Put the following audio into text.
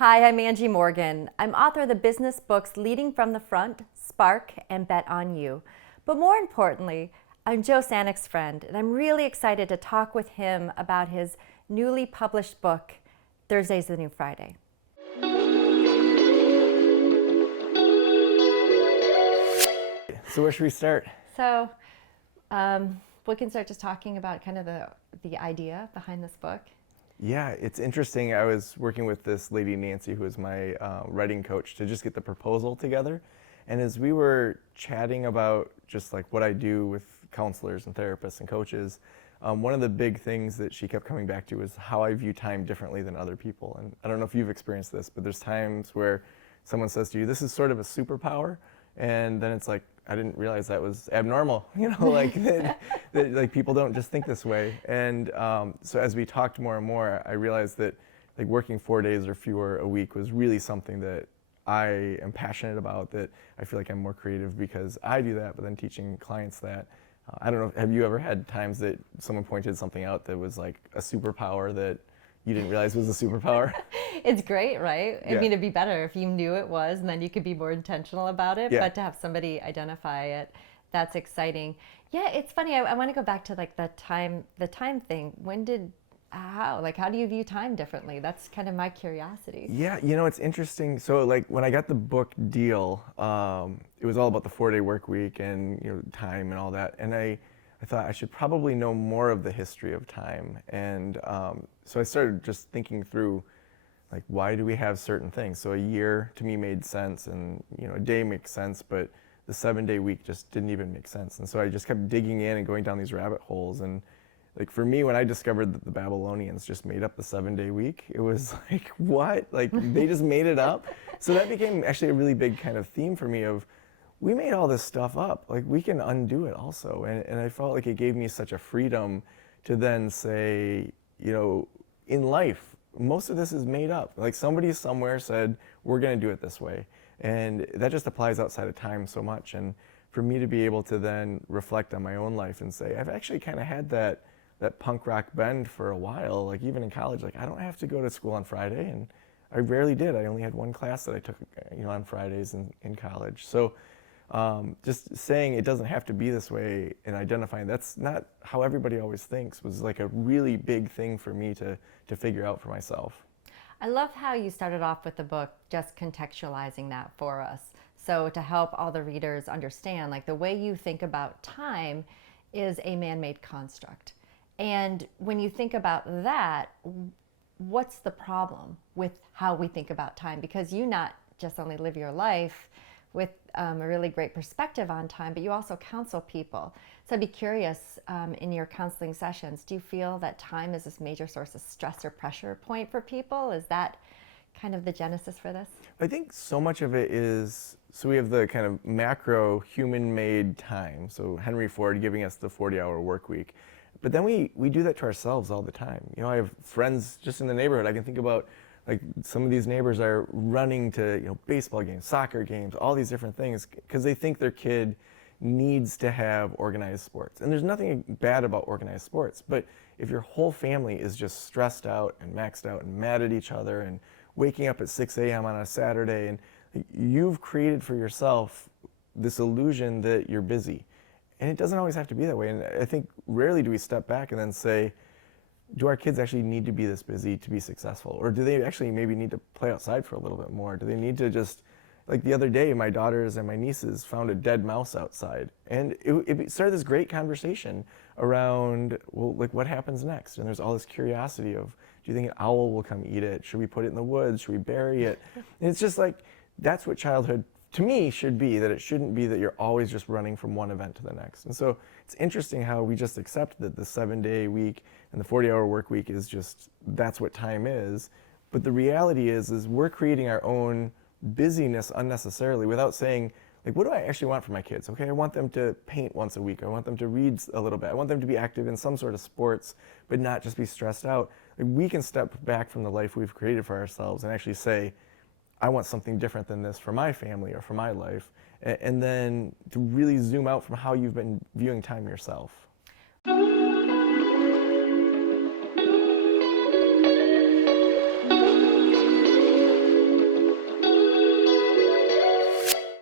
Hi, I'm Angie Morgan. I'm author of the business books Leading from the Front, Spark, and Bet on You. But more importantly, I'm Joe Sanok's friend, and I'm really excited to talk with him about his newly published book, Thursday's the New Friday. So where should we start? So we can start just talking about kind of the idea behind this book. Yeah, it's interesting. I was working with this lady, Nancy, who is my writing coach, to just get the proposal together. And as we were chatting about just like what I do with counselors and therapists and coaches, one of the big things that she kept coming back to was how I view time differently than other people. And I don't know if you've experienced this, but there's times where someone says to you, this is sort of a superpower. And then it's like, I didn't realize that was abnormal, like that like people don't just think this way. And so as we talked more and more, I realized that like working 4 days or fewer a week was really something that I am passionate about, that I feel like I'm more creative because I do that, but then teaching clients that. I don't know, have you ever had times that someone pointed something out that was like a superpower that you didn't realize was a superpower? It's great, right? I Yeah. mean, it'd be better if you knew it was, and then you could be more intentional about it. Yeah. But to have somebody identify it, that's exciting. Yeah, it's funny. I want to go back to like the time thing. How do you view time differently? That's kind of my curiosity. Yeah, it's interesting. So like when I got the book deal, it was all about the 4-day work week and time and all that. And I thought I should probably know more of the history of time. And so I started just thinking through like, why do we have certain things? So a year to me made sense, and a day makes sense, but the 7-day week just didn't even make sense. And so I just kept digging in and going down these rabbit holes. And like for me, when I discovered that the Babylonians just made up the 7-day week, it was like, what? Like they just made it up? So that became actually a really big kind of theme for me of, we made all this stuff up. Like we can undo it also. And I felt like it gave me such a freedom to then say, in life, most of this is made up. Like somebody somewhere said, we're going to do it this way. And that just applies outside of time so much. And for me to be able to then reflect on my own life and say, I've actually kind of had that punk rock bend for a while. Like even in college, like I don't have to go to school on Friday. And I rarely did. I only had one class that I took on Fridays in college. So just saying it doesn't have to be this way and identifying that's not how everybody always thinks was like a really big thing for me to figure out for myself. I love how you started off with the book just contextualizing that for us. So to help all the readers understand, like the way you think about time is a man-made construct. And when you think about that, what's the problem with how we think about time? Because you not just only live your life with a really great perspective on time, but you also counsel people. So I'd be curious, in your counseling sessions, do you feel that time is this major source of stress or pressure point for people? Is that kind of the genesis for this? I think so much of it is, so we have the kind of macro human-made time. So Henry Ford giving us the 40-hour work week. But then we do that to ourselves all the time. I have friends just in the neighborhood. I can think about like some of these neighbors are running to baseball games, soccer games, all these different things because they think their kid needs to have organized sports. And there's nothing bad about organized sports, but if your whole family is just stressed out and maxed out and mad at each other and waking up at 6 a.m. on a Saturday, and you've created for yourself this illusion that you're busy. And it doesn't always have to be that way. And I think rarely do we step back and then say, do our kids actually need to be this busy to be successful? Or do they actually maybe need to play outside for a little bit more? Do they need to just, like the other day, my daughters and my nieces found a dead mouse outside. And it started this great conversation around, well, like what happens next? And there's all this curiosity of, do you think an owl will come eat it? Should we put it in the woods? Should we bury it? And it's just like, that's what childhood to me should be, that it shouldn't be that you're always just running from one event to the next. And so it's interesting how we just accept that the 7-day week and the 40-hour work week is just, that's what time is. But the reality is we're creating our own busyness unnecessarily without saying, like, what do I actually want for my kids? Okay, I want them to paint once a week. I want them to read a little bit. I want them to be active in some sort of sports, but not just be stressed out. Like, we can step back from the life we've created for ourselves and actually say, I want something different than this for my family or for my life. And then to really zoom out from how you've been viewing time yourself.